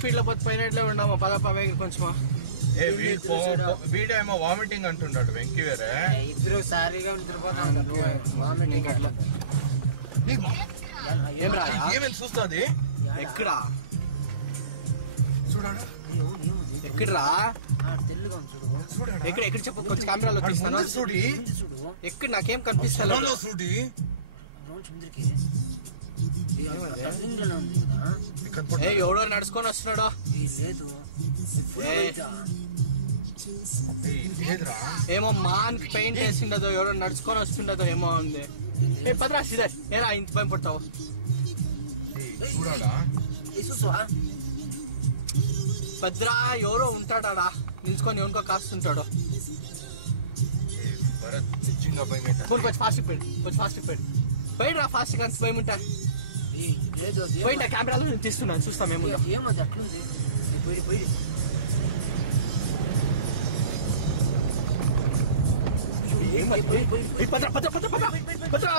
speed లో పోతే పోయినట్లే ఉన్నామా పదప్ప వేగం కొంచెమా వీడేమో వామిటింగ్ అంటుంటాడు వెంకీ వేరే ఇద్దరు సారీగా వామిటింగ్ అట్లా ఏం రా ఏమేమి చూస్తుంది ఎక్కడా చూడాడా ఎక్కడరా తెల్లుగా చూడాడా ఎక్కడ ఎక్కడ చెప్పు కొంచెం కెమెరాలో తీస్తాను చూడి ఎక్కడ నాకేం కనిపిస్తలేదు చూడి ఎవడో నడుచుకొని వస్తున్నాడు ఏమో మాన్కి పెయింట్ వేసిండదో ఎవడో నడుచుకొని వస్తుండదో ఏమో ఉంది పదరా సిదే ఏరా ఇంత భయం పడతావు భద్రా ఎవరో ఉంటాడా నిల్చుకొని ఎవరికో కాస్తుంటాడు కొంచెం ఫాస్ట్ పెడు కొంచెం ఫాస్ట్ పెడు బయట రా ఫాస్ట్ గా భయం ఉంటా పోయిన కెమెరాలో నేను తీస్తున్నాను చూస్తాం ఏముందో భద్రా భద్రా భద్రా భద్రా భద్రా